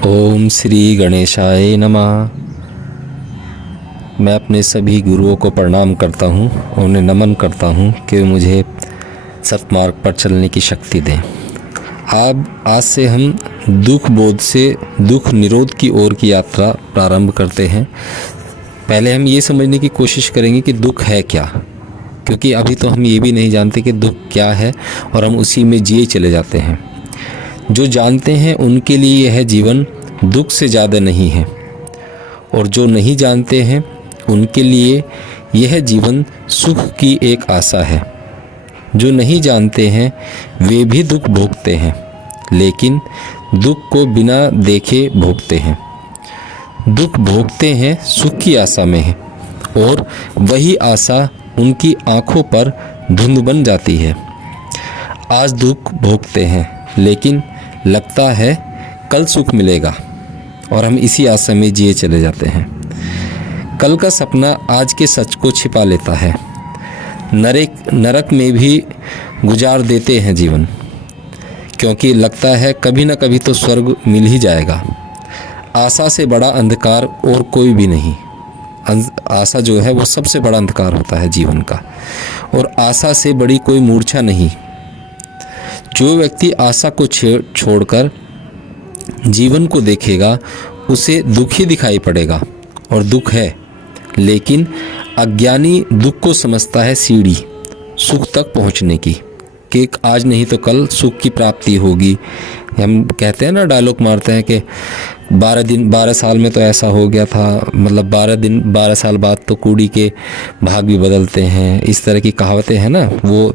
ओम श्री गणेशाय नमः। मैं अपने सभी गुरुओं को प्रणाम करता हूँ, उन्हें नमन करता हूँ कि मुझे सतमार्ग पर चलने की शक्ति दें। आज से हम दुख बोध से दुख निरोध की ओर की यात्रा प्रारंभ करते हैं। पहले हम ये समझने की कोशिश करेंगे कि दुख है क्या, क्योंकि अभी तो हम ये भी नहीं जानते कि दुख क्या है और हम उसी में जिए चले जाते हैं। जो जानते हैं उनके लिए यह जीवन दुख से ज़्यादा नहीं है, और जो नहीं जानते हैं उनके लिए यह जीवन सुख की एक आशा है। जो नहीं जानते हैं वे भी दुख भोगते हैं, लेकिन दुख को बिना देखे भोगते हैं। दुख भोगते हैं सुख की आशा में है, और वही आशा उनकी आँखों पर धुंध बन जाती है। आज दुख भोगते हैं, लेकिन लगता है कल सुख मिलेगा, और हम इसी आशा में जिए चले जाते हैं। कल का सपना आज के सच को छिपा लेता है। नरक में भी गुजार देते हैं जीवन, क्योंकि लगता है कभी ना कभी तो स्वर्ग मिल ही जाएगा। आशा से बड़ा अंधकार और कोई भी नहीं। आशा जो है वो सबसे बड़ा अंधकार होता है जीवन का, और आशा से बड़ी कोई मूर्छा नहीं। जो व्यक्ति आशा को छोड़कर जीवन को देखेगा उसे दुख ही दिखाई पड़ेगा, और दुख है। लेकिन अज्ञानी दुख को समझता है सीढ़ी सुख तक पहुंचने की, कि आज नहीं तो कल सुख की प्राप्ति होगी। हम कहते हैं ना, डायलॉग मारते हैं कि 12 साल में तो ऐसा हो गया था, मतलब 12 साल बाद तो कूड़ी के भाग भी बदलते हैं। इस तरह की कहावतें हैं ना, वो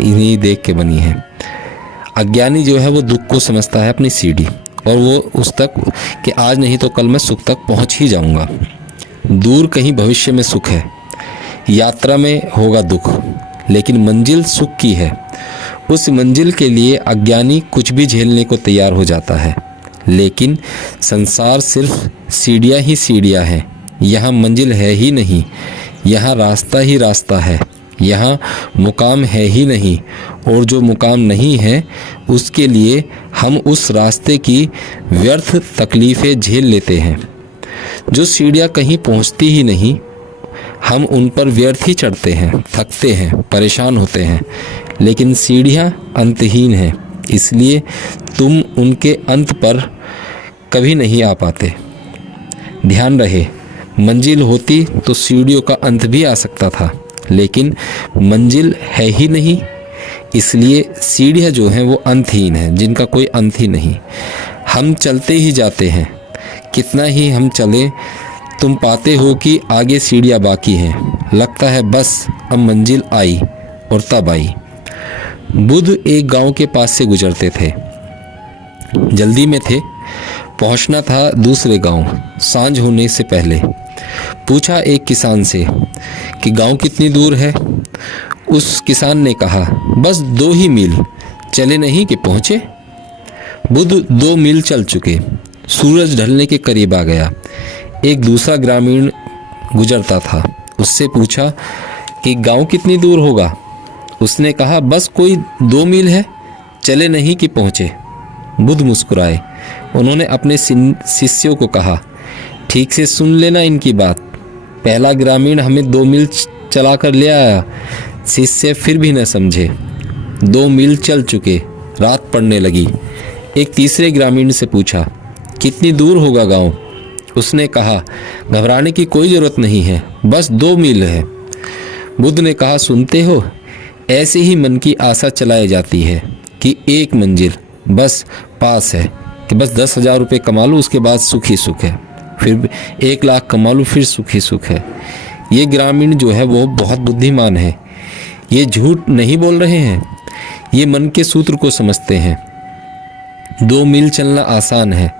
इन्हीं देख के बनी हैं। अज्ञानी जो है वो दुख को समझता है अपनी सीढ़ी, और वो उस तक कि आज नहीं तो कल मैं सुख तक पहुंच ही जाऊंगा। दूर कहीं भविष्य में सुख है, यात्रा में होगा दुख, लेकिन मंजिल सुख की है। उस मंजिल के लिए अज्ञानी कुछ भी झेलने को तैयार हो जाता है। लेकिन संसार सिर्फ सीढ़ियाँ ही सीढ़ियाँ हैं, यहाँ मंजिल है ही नहीं, यहाँ रास्ता ही रास्ता है, यहाँ मुकाम है ही नहीं। और जो मुकाम नहीं है उसके लिए हम उस रास्ते की व्यर्थ तकलीफ़ें झेल लेते हैं। जो सीढ़ियाँ कहीं पहुँचती ही नहीं, हम उन पर व्यर्थ ही चढ़ते हैं, थकते हैं, परेशान होते हैं। लेकिन सीढ़ियाँ अंतहीन हैं, इसलिए तुम उनके अंत पर कभी नहीं आ पाते। ध्यान रहे, मंजिल होती तो सीढ़ियों का अंत भी आ सकता था, लेकिन मंजिल है ही नहीं, इसलिए सीढ़ियाँ जो हैं वो अंतहीन हैं, जिनका कोई अंत ही नहीं। हम चलते ही जाते हैं, कितना ही हम चलें तुम पाते हो कि आगे सीढ़ियाँ बाकी हैं। लगता है बस अब मंजिल आई, और तब आई। बुद्ध एक गांव के पास से गुजरते थे, जल्दी में थे, पहुंचना था दूसरे गांव सांझ होने से पहले। पूछा एक किसान से कि गांव कितनी दूर है। उस किसान ने कहा बस 2 ही मील, चले नहीं कि पहुँचे। बुद्ध 2 मील चल चुके, सूरज ढलने के करीब आ गया। एक दूसरा ग्रामीण गुजरता था, उससे पूछा कि गांव कितनी दूर होगा। उसने कहा बस कोई 2 मील है, चले नहीं कि पहुँचे। बुद्ध मुस्कुराए। उन्होंने अपने शिष्यों को कहा ठीक से सुन लेना इनकी बात। पहला ग्रामीण हमें 2 मील चला कर ले आया, शिष्य फिर भी न समझे। 2 मील चल चुके, रात पड़ने लगी। एक तीसरे ग्रामीण से पूछा कितनी दूर होगा गांव। उसने कहा घबराने की कोई ज़रूरत नहीं है, बस 2 मील है। बुद्ध ने कहा सुनते हो, ऐसे ही मन की आशा चलाई जाती है कि एक मंजिल बस पास है, कि बस 10,000 रुपये कमा लूँ, उसके बाद सुख ही सुख है। फिर 1 लाख कमा लूँ, फिर सुख ही सुख है। ये ग्रामीण जो है वो बहुत बुद्धिमान है, ये झूठ नहीं बोल रहे हैं, ये मन के सूत्र को समझते हैं। 2 मील चलना आसान है,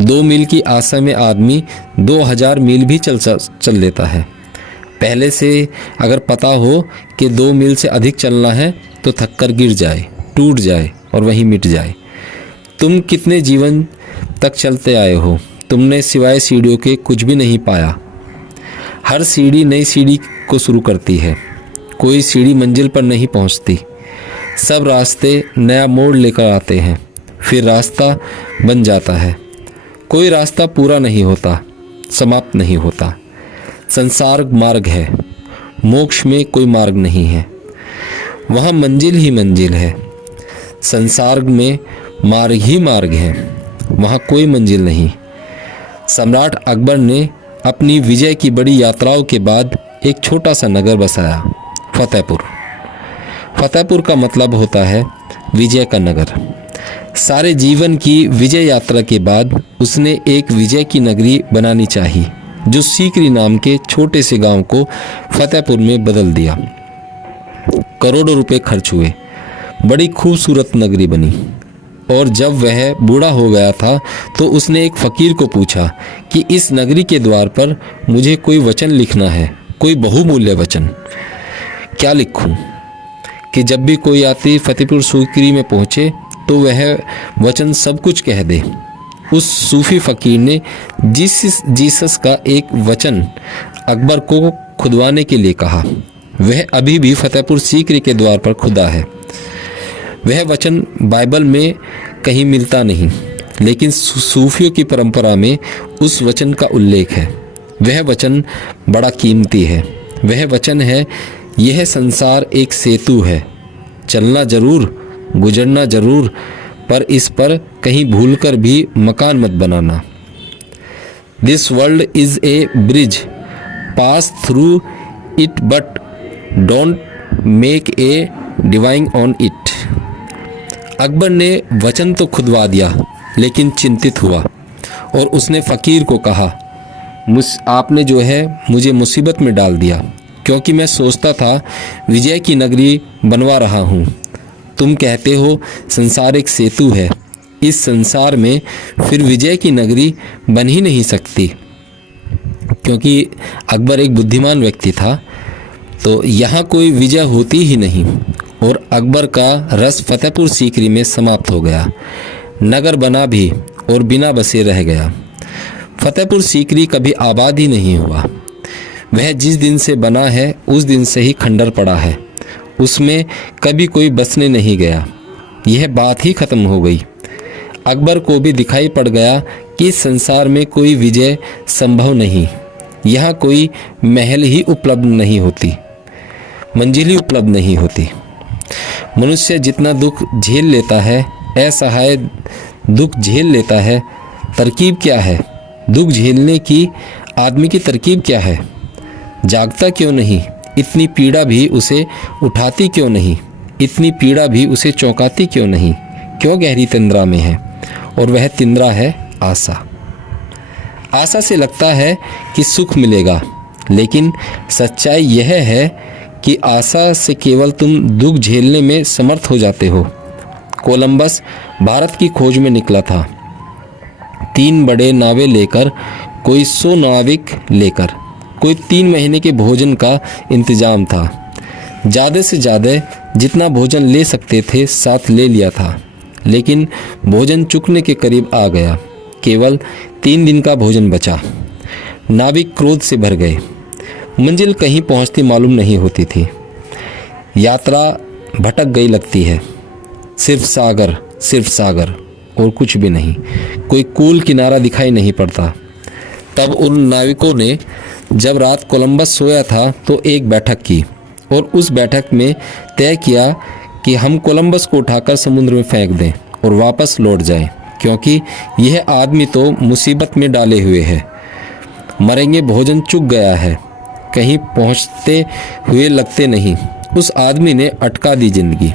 2 मील की आशा में आदमी 2000 मील भी चल लेता है। पहले से अगर पता हो कि 2 मील से अधिक चलना है तो थक कर गिर जाए, टूट जाए और वहीं मिट जाए। तुम कितने जीवन तक चलते आए हो, तुमने सिवाय सीढ़ियों के कुछ भी नहीं पाया। हर सीढ़ी नई सीढ़ी को शुरू करती है, कोई सीढ़ी मंजिल पर नहीं पहुंचती। सब रास्ते नया मोड़ लेकर आते हैं, फिर रास्ता बन जाता है। कोई रास्ता पूरा नहीं होता, समाप्त नहीं होता। संसार मार्ग है, मोक्ष में कोई मार्ग नहीं है, वहाँ मंजिल ही मंजिल है। संसार में मार्ग ही मार्ग है, वहाँ कोई मंजिल नहीं। सम्राट अकबर ने अपनी विजय की बड़ी यात्राओं के बाद एक छोटा सा नगर बसाया, फतेहपुर। फतेहपुर का मतलब होता है विजय का नगर। सारे जीवन की विजय यात्रा के बाद उसने एक विजय की नगरी बनानी चाहिए, जो सीकरी नाम के छोटे से गांव को फतेहपुर में बदल दिया। करोड़ों रुपए खर्च हुए, बड़ी खूबसूरत नगरी बनी। और जब वह बूढ़ा हो गया था तो उसने एक फ़कीर को पूछा कि इस नगरी के द्वार पर मुझे कोई वचन लिखना है, कोई बहुमूल्य वचन। क्या लिखूं कि जब भी कोई यात्री फतेहपुर सीकरी में पहुँचे तो वह वचन सब कुछ कह दे। उस सूफी फ़कीर ने जीसस का एक वचन अकबर को खुदवाने के लिए कहा। वह अभी भी फतेहपुर सीकरी के द्वार पर खुदा है। वह वचन बाइबल में कहीं मिलता नहीं, लेकिन सूफियों की परंपरा में उस वचन का उल्लेख है। वह वचन बड़ा कीमती है। वह वचन है, यह संसार एक सेतु है, चलना जरूर, गुजरना जरूर, पर इस पर कहीं भूलकर भी मकान मत बनाना। This world is a bridge, pass through it but don't make a divine on it. Akbar ने वचन तो खुदवा दिया, लेकिन चिंतित हुआ और उसने फ़कीर को कहा, आपने जो है मुझे मुसीबत में डाल दिया, क्योंकि मैं सोचता था विजय की नगरी बनवा रहा हूँ। तुम कहते हो संसार एक सेतु है, इस संसार में फिर विजय की नगरी बन ही नहीं सकती। क्योंकि अकबर एक बुद्धिमान व्यक्ति था, तो यहाँ कोई विजय होती ही नहीं और अकबर का रस फतेहपुर सीकरी में समाप्त हो गया। नगर बना भी और बिना बसे रह गया। फतेहपुर सीकरी कभी आबाद ही नहीं हुआ। वह जिस दिन से बना है उस दिन से ही खंडर पड़ा है, उसमें कभी कोई बसने नहीं गया। यह बात ही खत्म हो गई। अकबर को भी दिखाई पड़ गया कि संसार में कोई विजय संभव नहीं। यहाँ कोई महल ही उपलब्ध नहीं होती, मंजिल ही उपलब्ध नहीं होती। मनुष्य जितना दुख झेल लेता है, असहाय दुख झेल लेता है, तरकीब क्या है? दुख झेलने की आदमी की तरकीब क्या है? जागता क्यों नहीं? इतनी पीड़ा भी उसे उठाती क्यों नहीं? इतनी पीड़ा भी उसे चौंकाती क्यों नहीं? क्यों गहरी तंद्रा में है? और वह तंद्रा है आशा। आशा से लगता है कि सुख मिलेगा, लेकिन सच्चाई यह है कि आशा से केवल तुम दुख झेलने में समर्थ हो जाते हो। कोलंबस भारत की खोज में निकला था, 3 बड़े नावें लेकर, कोई 100 नाविक लेकर, कोई 3 महीने के भोजन का इंतजाम था। ज़्यादा से ज़्यादा जितना भोजन ले सकते थे साथ ले लिया था, लेकिन भोजन चुकने के करीब आ गया। केवल 3 दिन का भोजन बचा। नाविक क्रोध से भर गए। मंजिल कहीं पहुंचती मालूम नहीं होती थी। यात्रा भटक गई लगती है। सिर्फ सागर और कुछ भी नहीं। कोई कूल किनारा दिखाई नहीं पड़ता। तब उन नाविकों ने जब रात कोलंबस सोया था तो एक बैठक की और उस बैठक में तय किया कि हम कोलंबस को उठाकर समुद्र में फेंक दें और वापस लौट जाएं, क्योंकि यह आदमी तो मुसीबत में डाले हुए है। मरेंगे, भोजन चुक गया है, कहीं पहुंचते हुए लगते नहीं। उस आदमी ने अटका दी जिंदगी।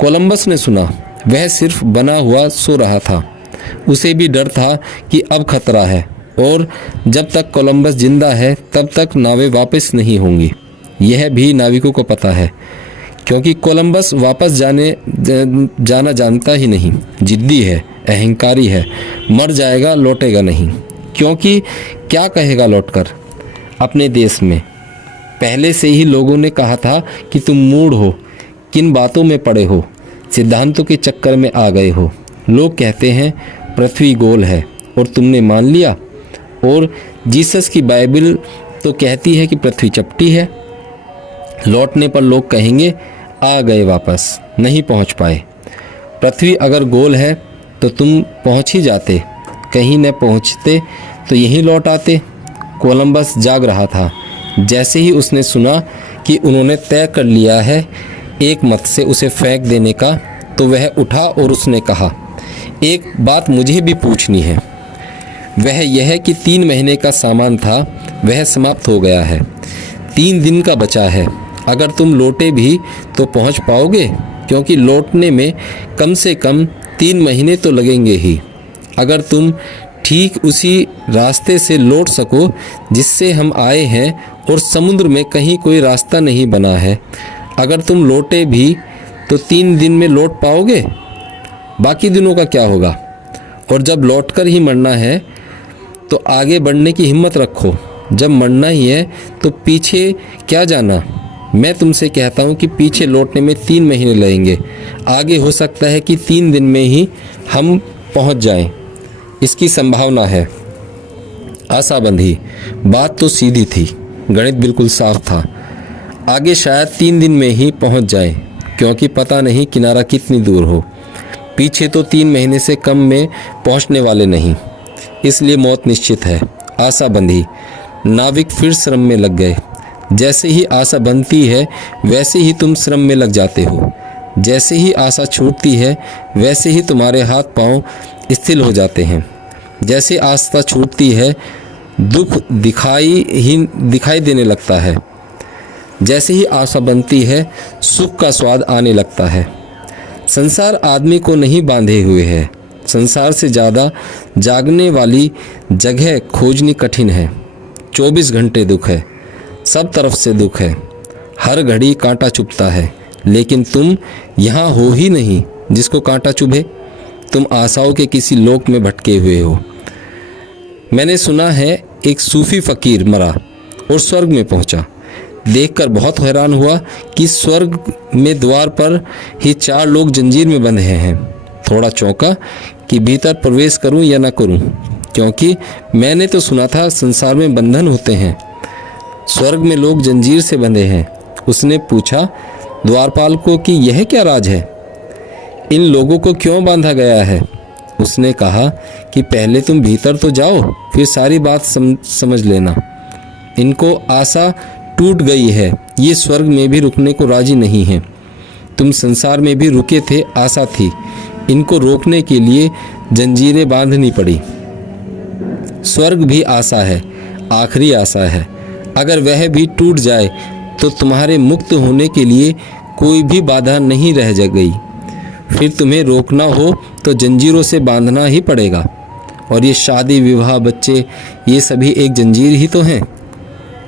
कोलंबस ने सुना, वह सिर्फ बना हुआ सो रहा था। उसे भी डर था कि अब खतरा है और जब तक कोलंबस जिंदा है तब तक नावें वापस नहीं होंगी। यह भी नाविकों को पता है, क्योंकि कोलंबस वापस जाना जानता ही नहीं। जिद्दी है, अहंकारी है, मर जाएगा, लौटेगा नहीं। क्योंकि क्या कहेगा लौटकर अपने देश में? पहले से ही लोगों ने कहा था कि तुम मूढ़ हो, किन बातों में पड़े हो, सिद्धांतों के चक्कर में आ गए हो। लोग कहते हैं पृथ्वी गोल है और तुमने मान लिया। और जीसस की बाइबल तो कहती है कि पृथ्वी चपटी है। लौटने पर लोग कहेंगे आ गए वापस, नहीं पहुंच पाए। पृथ्वी अगर गोल है तो तुम पहुंच ही जाते, कहीं न पहुंचते तो यहीं लौट आते। कोलंबस जाग रहा था। जैसे ही उसने सुना कि उन्होंने तय कर लिया है एक मत से उसे फेंक देने का, तो वह उठा और उसने कहा, एक बात मुझे भी पूछनी है। वह यह कि 3 महीने का सामान था, वह समाप्त हो गया है। 3 दिन का बचा है। अगर तुम लौटे भी तो पहुंच पाओगे? क्योंकि लौटने में कम से कम 3 महीने तो लगेंगे ही। अगर तुम ठीक उसी रास्ते से लौट सको जिससे हम आए हैं और समुद्र में कहीं कोई रास्ता नहीं बना है, अगर तुम लौटे भी तो 3 दिन में लौट पाओगे? बाकी दिनों का क्या होगा? और जब लौटकर ही मरना है तो आगे बढ़ने की हिम्मत रखो। जब मरना ही है तो पीछे क्या जाना? मैं तुमसे कहता हूँ कि पीछे लौटने में 3 महीने लगेंगे। आगे हो सकता है कि 3 दिन में ही हम पहुँच जाएं। इसकी संभावना है। आशा बंधी। बात तो सीधी थी, गणित बिल्कुल साफ था। आगे शायद 3 दिन में ही पहुँच जाए, क्योंकि पता नहीं किनारा कितनी दूर हो। पीछे तो 3 महीने से कम में पहुँचने वाले नहीं, इसलिए मौत निश्चित है। आशा बंधी। नाविक फिर श्रम में लग गए। जैसे ही आशा बनती है वैसे ही तुम श्रम में लग जाते हो। जैसे ही आशा छूटती है वैसे ही तुम्हारे हाथ पांव स्थिर हो जाते हैं। जैसे आशा छूटती है दुख दिखाई देने लगता है। जैसे ही आशा बनती है सुख का स्वाद आने लगता है। संसार आदमी को नहीं बांधे हुए है। संसार से ज़्यादा जागने वाली जगह खोजनी कठिन है। 24 घंटे दुख है, सब तरफ से दुख है, हर घड़ी कांटा चुभता है। लेकिन तुम यहाँ हो ही नहीं जिसको कांटा चुभे। तुम आशाओं के किसी लोक में भटके हुए हो। मैंने सुना है एक सूफी फकीर मरा और स्वर्ग में पहुंचा। देखकर बहुत हैरान हुआ कि स्वर्ग में द्वार पर ही 4 लोग जंजीर में बंधे हैं। थोड़ा चौंका कि भीतर प्रवेश करूं या ना करूं, क्योंकि मैंने तो सुना था संसार में बंधन होते हैं, स्वर्ग में लोग जंजीर से बंधे हैं। उसने पूछा द्वारपाल को कि यह क्या राज है, इन लोगों को क्यों बांधा गया है? उसने कहा कि पहले तुम भीतर तो जाओ, फिर सारी बात समझ लेना। इनको आशा टूट गई है, ये स्वर्ग में भी रुकने को राजी नहीं है। तुम संसार में भी रुके थे, आशा थी, इनको रोकने के लिए जंजीरें बांधनी पड़ी। स्वर्ग भी आशा है, आखिरी आशा है। अगर वह भी टूट जाए तो तुम्हारे मुक्त होने के लिए कोई भी बाधा नहीं रह गई। फिर तुम्हें रोकना हो तो जंजीरों से बांधना ही पड़ेगा। और ये शादी विवाह बच्चे ये सभी एक जंजीर ही तो हैं,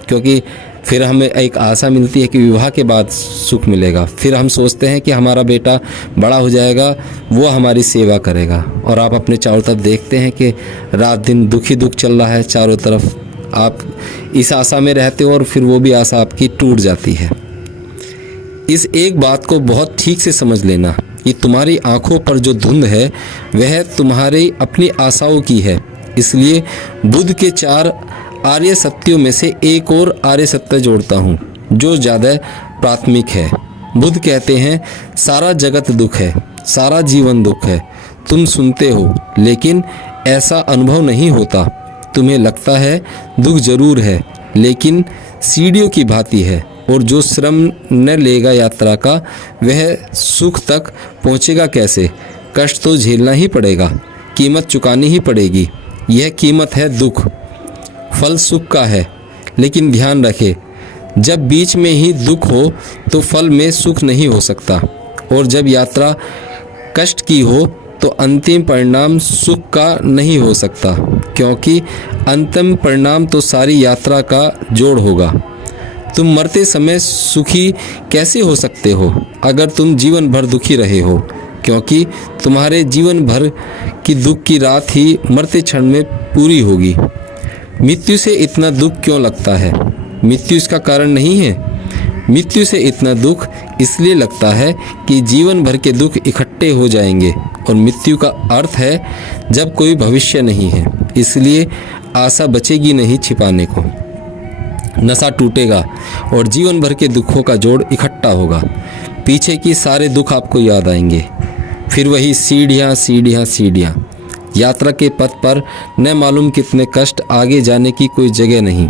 क्योंकि फिर हमें एक आशा मिलती है कि विवाह के बाद सुख मिलेगा। फिर हम सोचते हैं कि हमारा बेटा बड़ा हो जाएगा, वो हमारी सेवा करेगा। और आप अपने चारों तरफ देखते हैं कि रात दिन दुख ही दुख चल रहा है चारों तरफ। आप इस आशा में रहते हो और फिर वो भी आशा आपकी टूट जाती है। इस एक बात को बहुत ठीक से समझ लेना कि तुम्हारी आंखों पर जो धुंध है वह तुम्हारी अपनी आशाओं की है। इसलिए बुद्ध के 4 आर्य सत्यों में से एक और आर्य सत्य जोड़ता हूँ जो ज़्यादा प्राथमिक है। बुद्ध कहते हैं सारा जगत दुख है, सारा जीवन दुख है। तुम सुनते हो लेकिन ऐसा अनुभव नहीं होता। तुम्हें लगता है दुख जरूर है, लेकिन सीढ़ियों की भांति है। और जो श्रम न लेगा यात्रा का वह सुख तक पहुँचेगा कैसे? कष्ट तो झेलना ही पड़ेगा, कीमत चुकानी ही पड़ेगी। यह कीमत है दुख। फल सुख का है, लेकिन ध्यान रखे जब बीच में ही दुख हो तो फल में सुख नहीं हो सकता। और जब यात्रा कष्ट की हो तो अंतिम परिणाम सुख का नहीं हो सकता, क्योंकि अंतिम परिणाम तो सारी यात्रा का जोड़ होगा। तुम मरते समय सुखी कैसे हो सकते हो अगर तुम जीवन भर दुखी रहे हो? क्योंकि तुम्हारे जीवन भर की दुख की रात ही मरते क्षण में पूरी होगी। मृत्यु से इतना दुख क्यों लगता है? मृत्यु इसका कारण नहीं है। मृत्यु से इतना दुख इसलिए लगता है कि जीवन भर के दुख इकट्ठे हो जाएंगे, और मृत्यु का अर्थ है जब कोई भविष्य नहीं है। इसलिए आशा बचेगी नहीं छिपाने को। नशा टूटेगा और जीवन भर के दुखों का जोड़ इकट्ठा होगा। पीछे की सारे दुख आपको याद आएंगे। फिर वही सीढ़ियाँ सीढ़ियाँ सीढ़ियाँ। यात्रा के पथ पर न मालूम कितने कष्ट, आगे जाने की कोई जगह नहीं,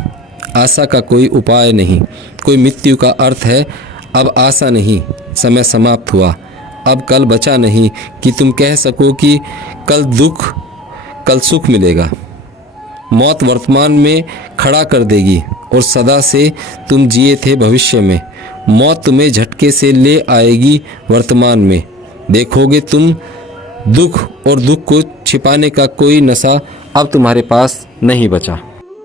आशा का कोई उपाय नहीं। कोई मृत्यु का अर्थ है अब आशा नहीं, समय समाप्त हुआ, अब कल बचा नहीं कि तुम कह सको कि कल दुख कल सुख मिलेगा। मौत वर्तमान में खड़ा कर देगी और सदा से तुम जिए थे भविष्य में। मौत तुम्हें झटके से ले आएगी वर्तमान में। देखोगे तुम दुख, और दुख को छिपाने का कोई नशा अब तुम्हारे पास नहीं बचा।